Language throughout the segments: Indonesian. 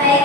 Baik,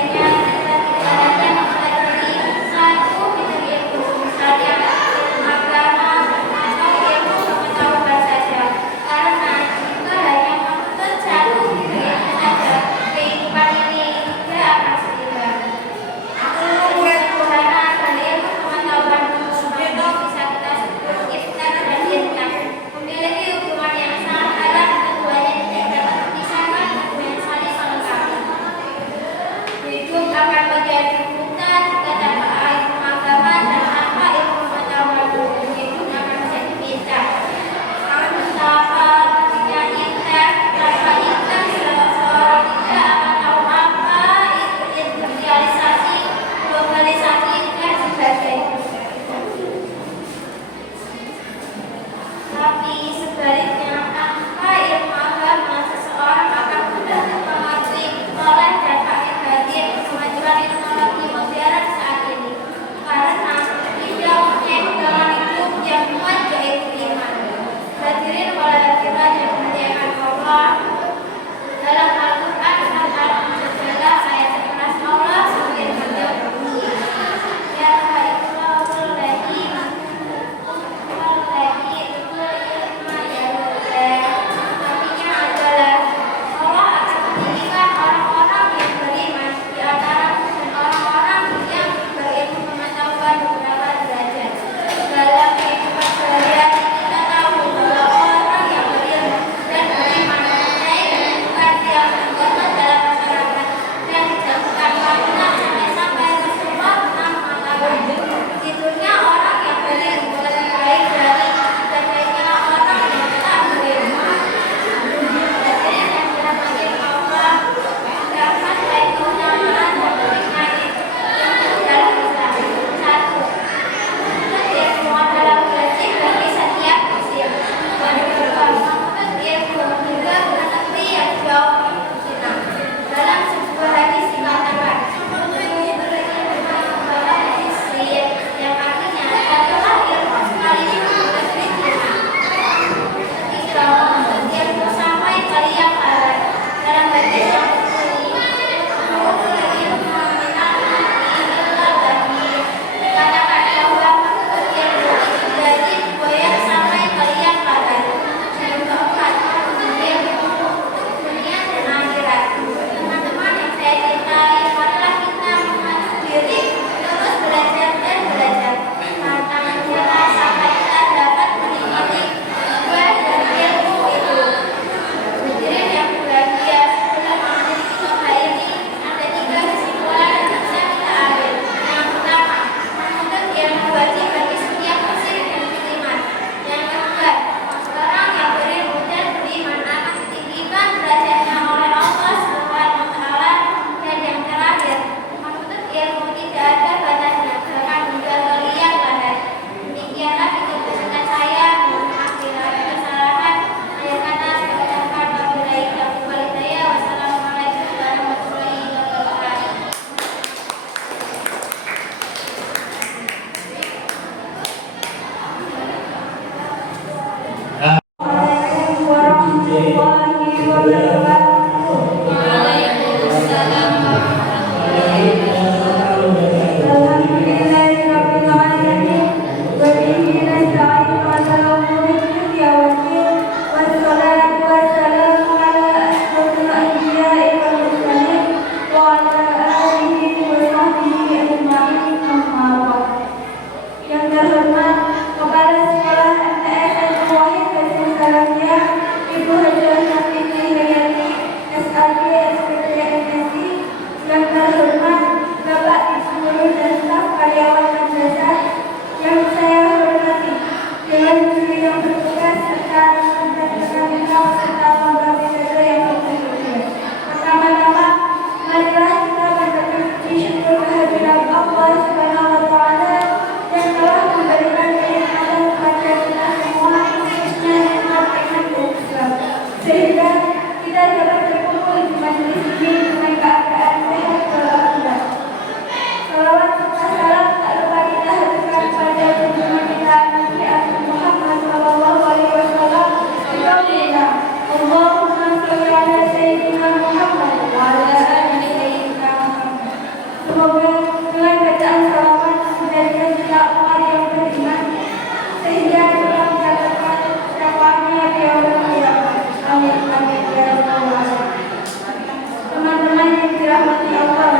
dirahmati Allah.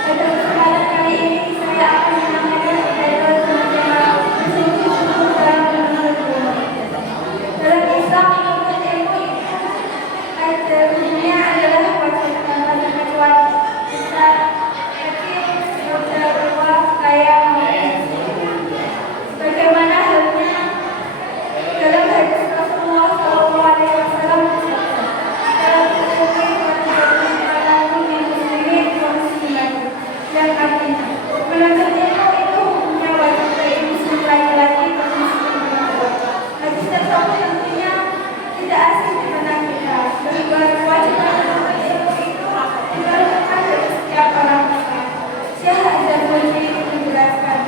Pada kesempatan kali ini saya akan menyampaikan titel tema sungguh-sungguh dalam menuntut. Dalam Islam menuntut ilmu itu dunia adalah wajib tanpa terkecuali. Besar, kecil, muda, tua, kaya, bagaimana halnya dalam hadis Rasulullah SAW dalam buku yang artinya menuntut ilmu itu hukumnya wajib bagi muslim laki-laki dan muslim perempuan. Hadis tersebut tentunya tidak asing di benak kita bahwa kewajiban menuntut ilmu itu diperlukan dari setiap orang Islam. Syekh Az-Zarnuji menjelaskan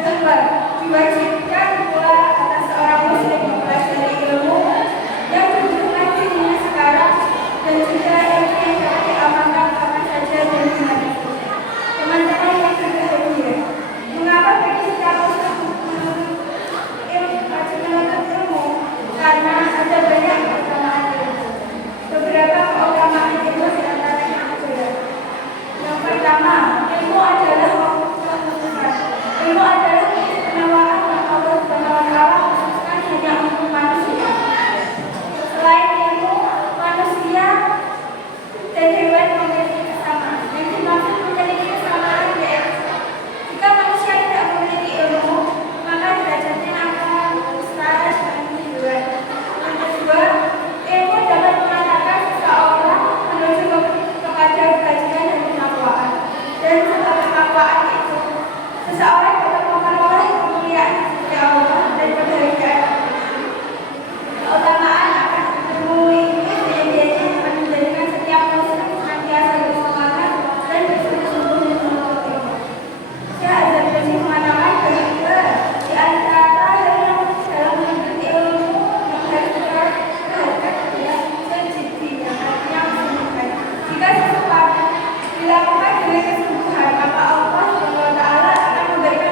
bahwa diwajibkan pula atas seorang muslim mempelajari ilmu yang tunjukkan dirinya sekarang dan juga ilmu yang dapat diamalkan kapan saja dan di mana. Teman-teman yang berbahagia, mengapa bagi setiap muslim wajib menuntut ilmu? Karena ada banyak keutamaan ilmu. Beberapa keutamaan ilmu di antaranya adalah: yang pertama, ilmu adalah waktu Tuhan. Ilmu adalah keistimewaan yang Allah SWT khususkan hanya untuk manusia. Selain ilmu, manusia dan hewan memiliki kesamaan. Yang dimaksud memiliki kesamaan yaitu jika manusia tidak memiliki ilmu, maka derajatnya akan setara dengan hewan. Yang kedua, ilmu dapat mengantarkan seseorang menuju kepada kebajikan dan ketakwaan. Dan setelah ketakwaan itu, seseorang dapat memperoleh kemuliaan di sisi Allah dan kebahagiaan. Keutamaan akan ilmu ini menjadikan setiap muslim senantiasa bersemangat dan bersungguh-sungguh menuntut ilmu. Syekh Az-Zarnuji mengatakan bahwa di antara hal yang dalam menuntut ilmu yang harus diperhatikan adalah sejati, yang artinya kesungguhan. Jika sesuatu dilakukan dengan kesungguhan, maka Allah SWT akan memberikan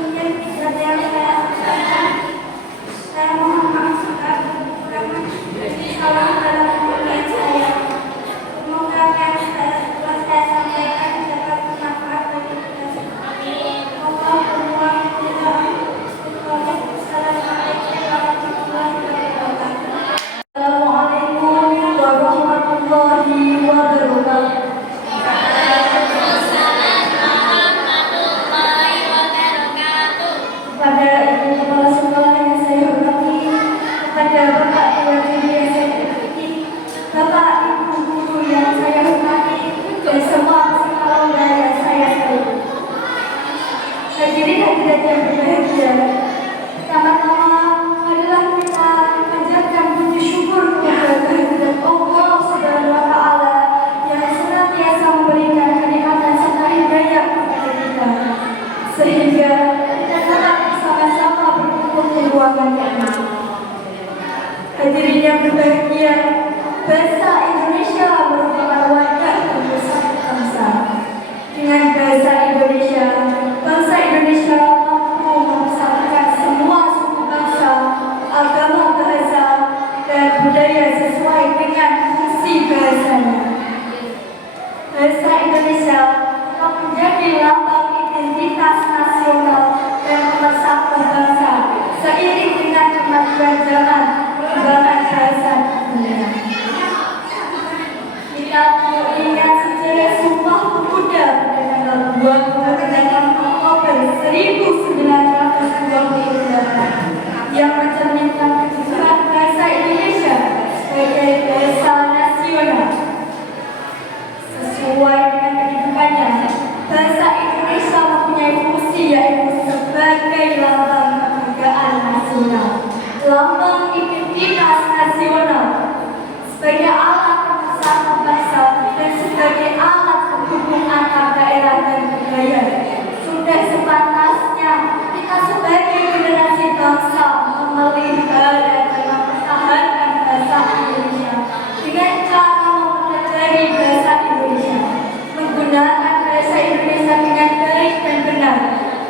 mungkin ada yang saya mohon maaf jika kekurangan salah dalam pengertian saya. Semoga apa yang telah saya sampaikan dapat bermanfaat bagi kita semua. Allah berdoa kita. Assalamualaikum warahmatullahi wabarakatuh. Assalamualaikum warahmatullahi wabarakatuh. Kepada Ibu Kepala Sekolah yang saya hormati, kepada Bapak Dewan Guru yang saya hormati, Bapak Ibu Guru yang saya hormati, dan semua peserta lomba yang saya sayangi. Hadirin hadirat yang berbahagia, pertama-tama marilah kita panjatkan puji syukur kepada kehadirat Allah Subhanahu wa Ta'ala yang senantiasa memberikan kenikmatan serta hidayah kepada kita, sehingga kita dapat bersama-sama berkumpul di ruangan ini. Hadirin yang berbahagia, bangsa Indonesia merupakan wadah dan bersatu bangsa. Dengan bahasa Indonesia, bangsa Indonesia mampu mempersatukan semua suku bangsa, agama, bahasa, dan budaya sesuai dengan fungsi bahasanya. Bahasa Indonesia telah menjadi lambang identitas nasional dan pemersatu bangsa seiring dengan kemajuan zaman perkembangan bahasa dunia. Kita perlu ingat sejarah Sumpah Pemuda pada tanggal 28 Oktober 1928 yang mencerminkan kejujuran bahasa Indonesia sebagai bahasa nasional. Sesuai dengan kehidupannya, bahasa Indonesia mempunyai fungsi yaitu sebagai lambang kebanggaan nasional, lambang identitas nasional, sebagai alat pemersatu bangsa dan sebagai alat penghubung antar daerah dan budaya. Sudah sepantasnya kita sebagai generasi bangsa memelihara dan mempertahankan bahasa Indonesia dengan cara mempelajari bahasa Indonesia, menggunakan bahasa Indonesia dengan baik dan benar,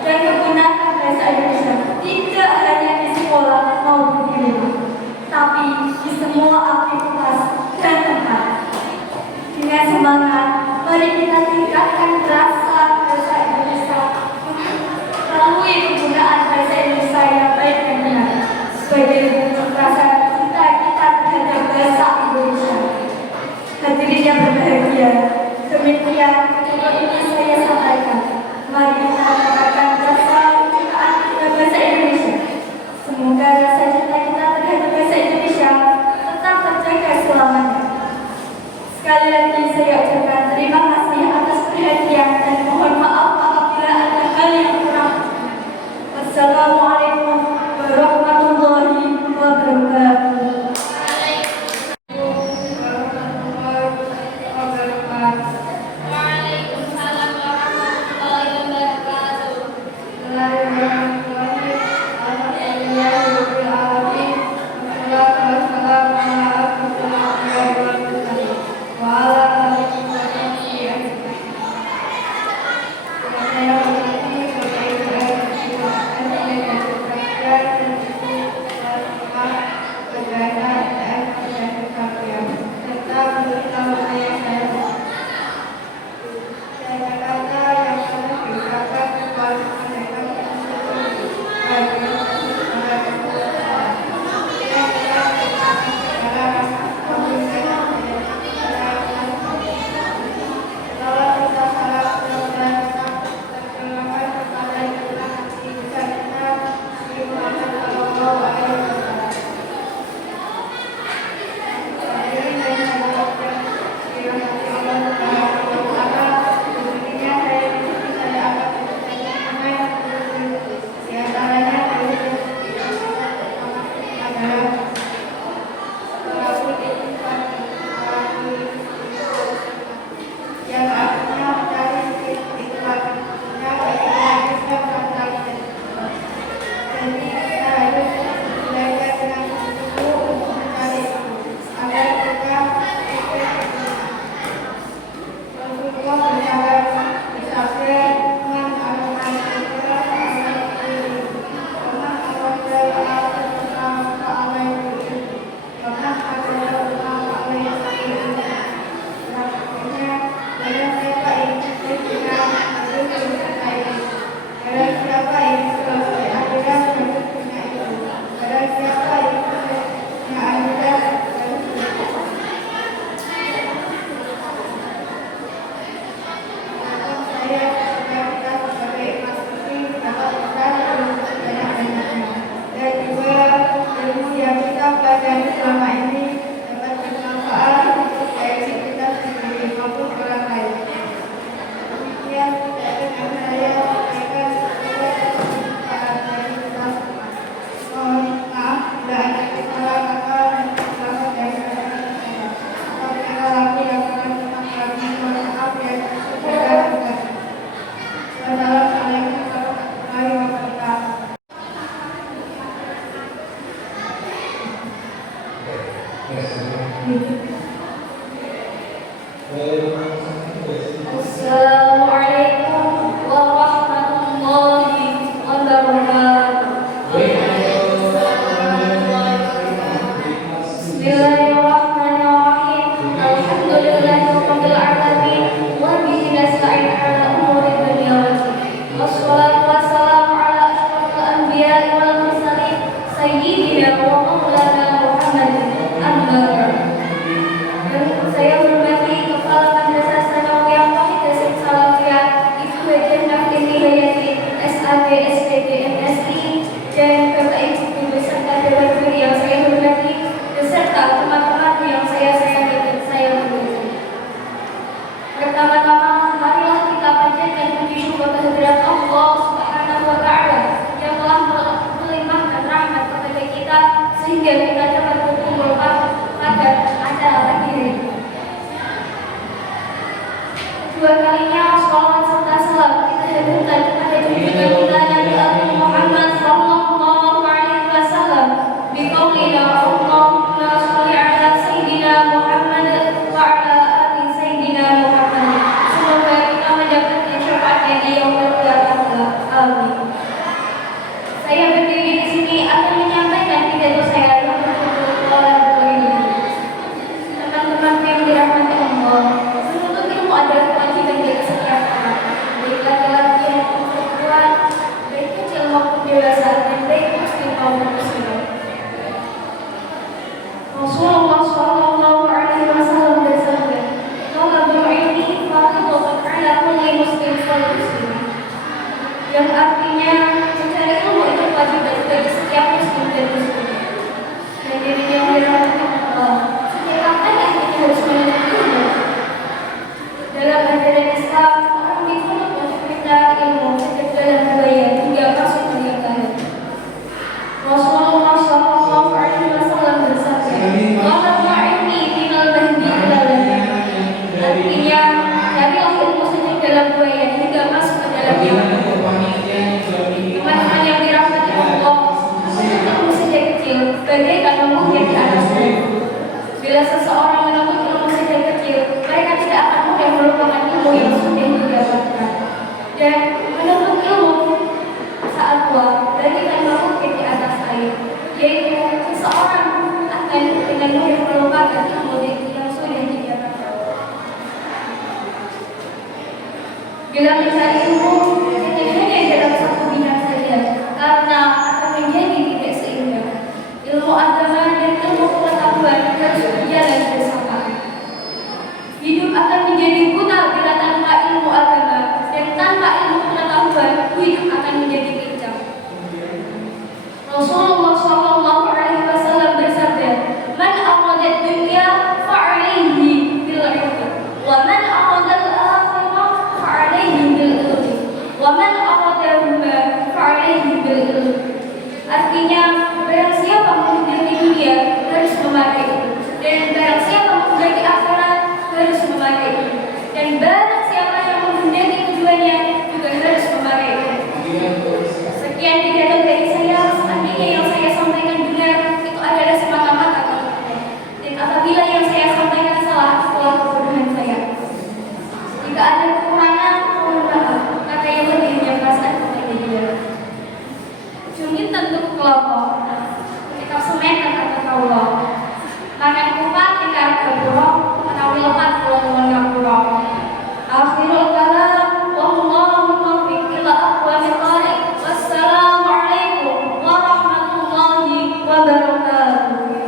dan menggunakan bahasa Indonesia tidak hanya di sekolah maupun di rumah, tapi di semua aktivitas dan tempat. Dengan semangat, mari kita tingkatkan rasa bahasa Indonesia melalui penggunaan bahasa Indonesia yang baik dan benar sebagai wujud rasa cinta kita terhadap bahasa Indonesia. Hadirin yang berbahagia, demikian untuk ini saya sampaikan. Mari kita katakan rasa kecintaan terhadap bahasa Indonesia. Semoga rasa cinta kita terhadap bahasa Indonesia tetap terjaga selamanya. Sekali lagi saya ucapkan terima kasih atas perhatian dan mohon maaf apabila ada hal yang kurang. Wassalamualaikum warahmatullahi wabarakatuh. Saya Assalamualaikum warahmatullahi wabarakatuh. Bismillahirrahmanirrahim. Alhamdulillahirabbil alamin wa bihi nasta'in 'ala umuri dunya waddin. Wassalatu wassalamu 'ala asyrofil anbiya'i wal mursalin sayyidina wa maulana Muhammadin. Amma ba'd. Dan saya hormati Kepala Madrasah Sanawiyah Wahidatul Salafiyah Ibu Hajah Nafis Hidayati SAB SDG MSI dan Bapak Ibu Guru beserta dewan juri yang saya hormati beserta teman-teman yang saya sayangi dan saya muliakan. Pertama-tama marilah kita panjatkan puji syukur kehadirat Allah Subhanahu wa taala yang telah melimpahkan rahmat kepada kita sehingga kita dapat berkumpul pada acara pagi ini. Dua kalinya salawat serta salam kita haturkan kepada junjungan kita Nabi Agung Muhammad sallallahu alaihi wasallam. Biqaulina Allahumma shalli ala sayyidina Muhammad wa ala ali sayyidina Muhammad. Semoga kita mendapatkan syafaatnya di yaumul qiyamah. Amin. Saya berdiri di sini akan menyampaikan pidato saya yang berjudul Thalabul Ilmi. Teman-teman yang dirahmati Allah, menuntut ilmu adalah kewajiban bagi setiap orang, baik laki-laki maupun perempuan, baik kecil maupun dewasa, dan baik muslim maupun muslimah. Rasulullah sallallahu alaihi wasallam bersabda, "Thalabul ilmi fardhun 'ala kulli muslim wal muslimah." Yang artinya mencari ilmu itu kewajiban bagi setiap muslim dan muslimah. Dan diri yang dirahmati Allah, setiap kapan kita harus menuntut ilmu? Dalam ajaran Islam, orang dituntut untuk minta ilmu sejak dalam budaya hingga masuk pernikahan. Rasulullah sallallahu alaihi wasallam bersabda, "Thalabul ilmi minal mahdi ilal lahdi." Artinya, carilah ilmu sejak dalam budaya hingga masuk ke dalam ilmu. Teman-teman yang dirahmati Allah, menuntut ilmu sejak kecil bagaikan mengunyah di atas daun. Bila seseorang menuntut ilmu sejak kecil, mereka tidak akan mudah melupakan ilmu yang sudah didapatkan. Dan menuntut ilmu saat tua bagaikan mengunyah di atas air, yaitu seseorang akan dengan mudah melupakan ilmu yang sudah didapatkan. Bila mencari ilmu, jangan hanya dalam satu bidang saja, karena akan menjadi tidak seimbang. Ilmu agama dan ilmu pengetahuan harus berjalan bersamaan. Hidup akan menjadi buta bila tanpa ilmu agama, dan tanpa ilmu pengetahuan hidup akan menjadi pincang. Rasulullah sallallahu alaihi wasallam bersabda, "Man arada dunya fa'alaihi bil ilmi, wa man arada al-akhirah fa'alaihi bil ilmi, wa man aradahuma fa'alaihi bil ilmi." Artinya, barang siapa menghendaki dunia harus memakai itu, dan barang siapa menghendaki akhirat harus memakai itu, dan barang siapa yang menghendaki keduanya juga harus memakai itu. Sekian pidato dari saya. Seandainya yang saya sampaikan benar, itu adalah semata-mata kebenaran. Dan apabila yang saya sampaikan salah, itulah kebodohan saya. Jika ada kekurangan, mohon maaf, karena yang lebihnya perasaan kepada dia. Cumi tentu kelompok, ketika semekan kata Allah, makan kupat ketika keburuk, menawi lepat pulang ngapura. Akhirul kalam, wallahu taufiq ila aqwamit thariq. Wassalamualaikum warahmatullahi wabarakatuh.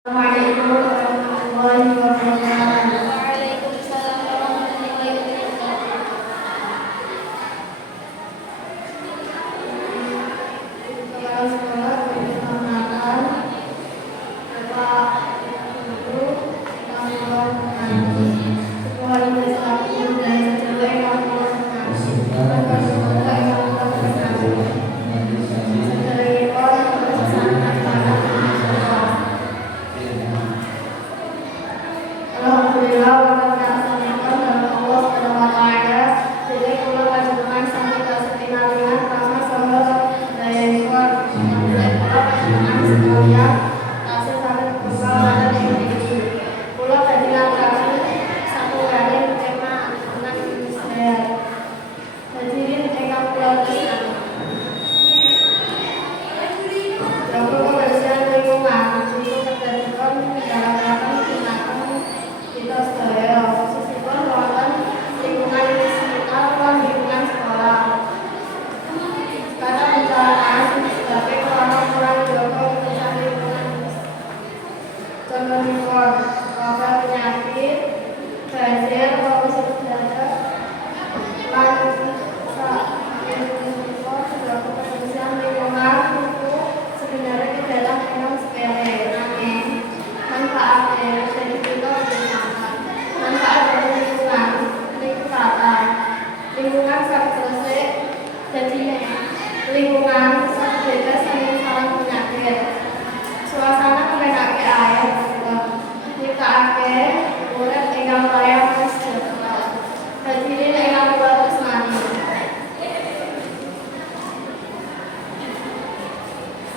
Assalamualaikum warahmatullahi wabarakatuh. Waalaikumsalam warahmatullahi wabarakatuh. Kepala sekolah, perkenalkan, Bapak Ibu, yang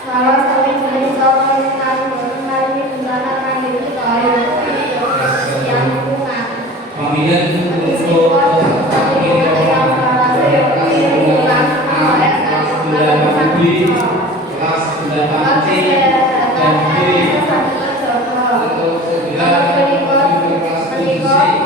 Salah satu jenis soal mengenai bencana mandiri yang lingkungan. Pemilihan untuk kelas 8C dan B untuk segera kelas 7C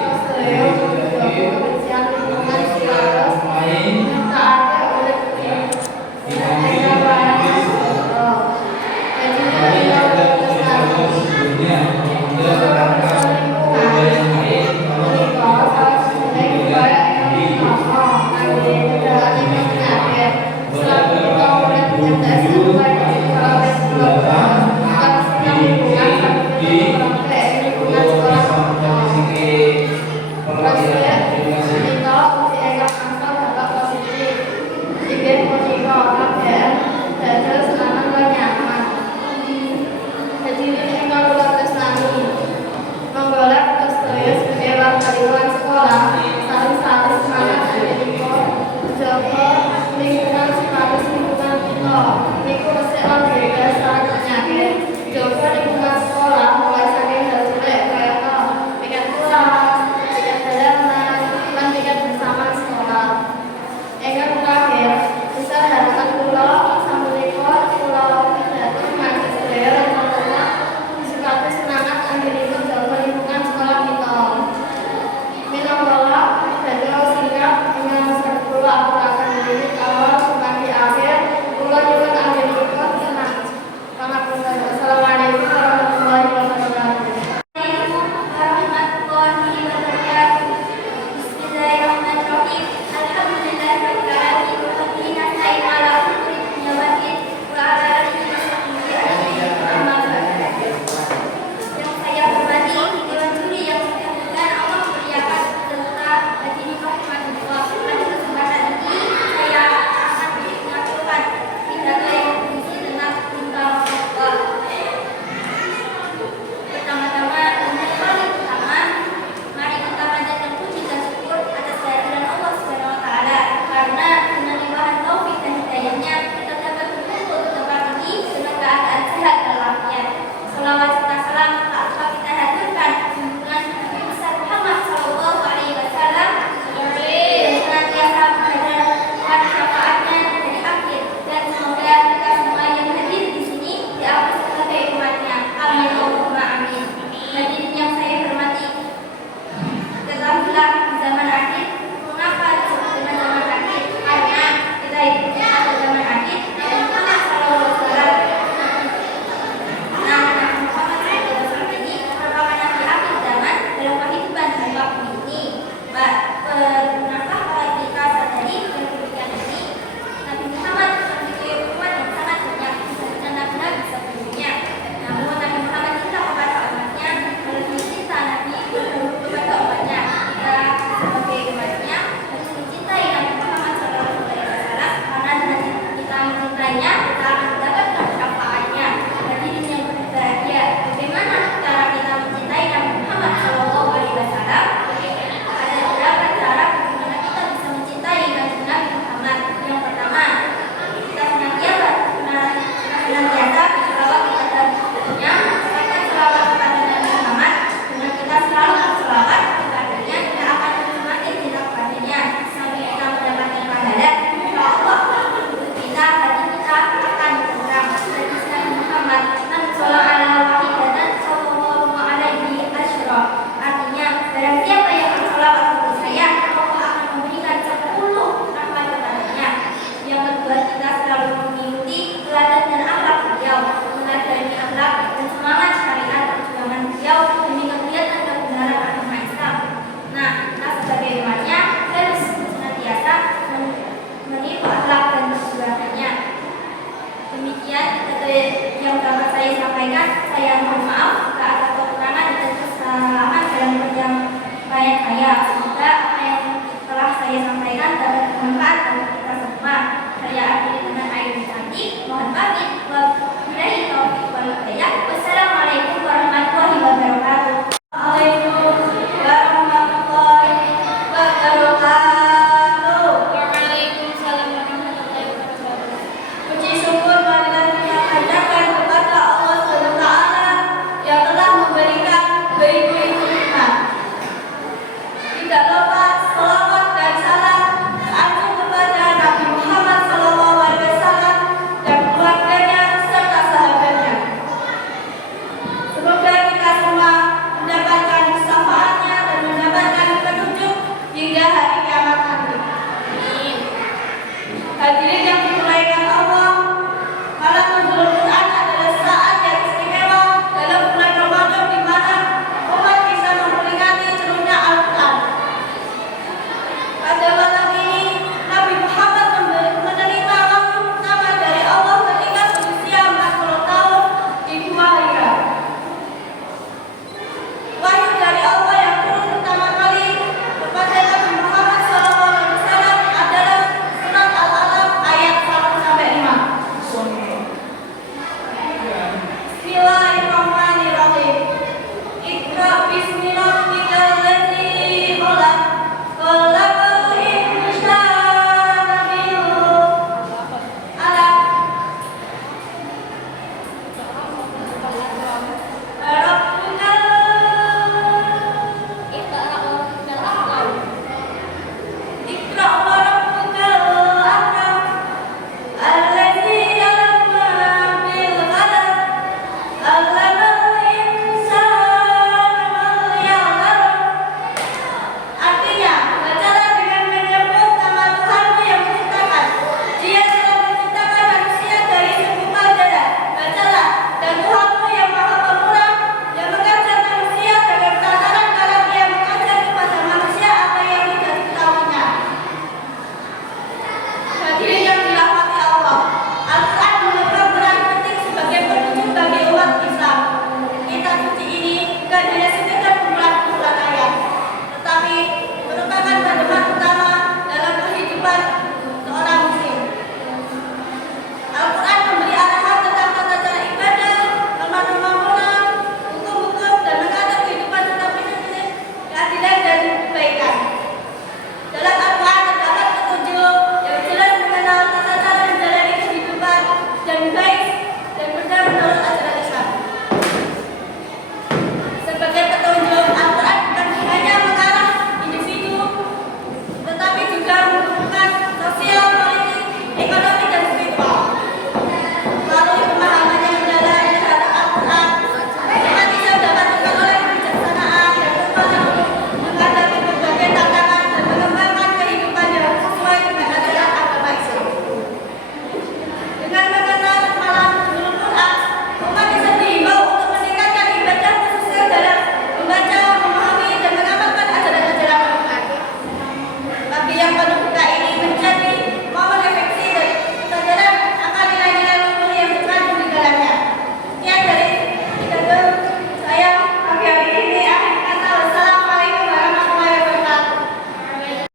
Semoga apa yang telah saya sampaikan dapat bermanfaat bagi kita semua. Saya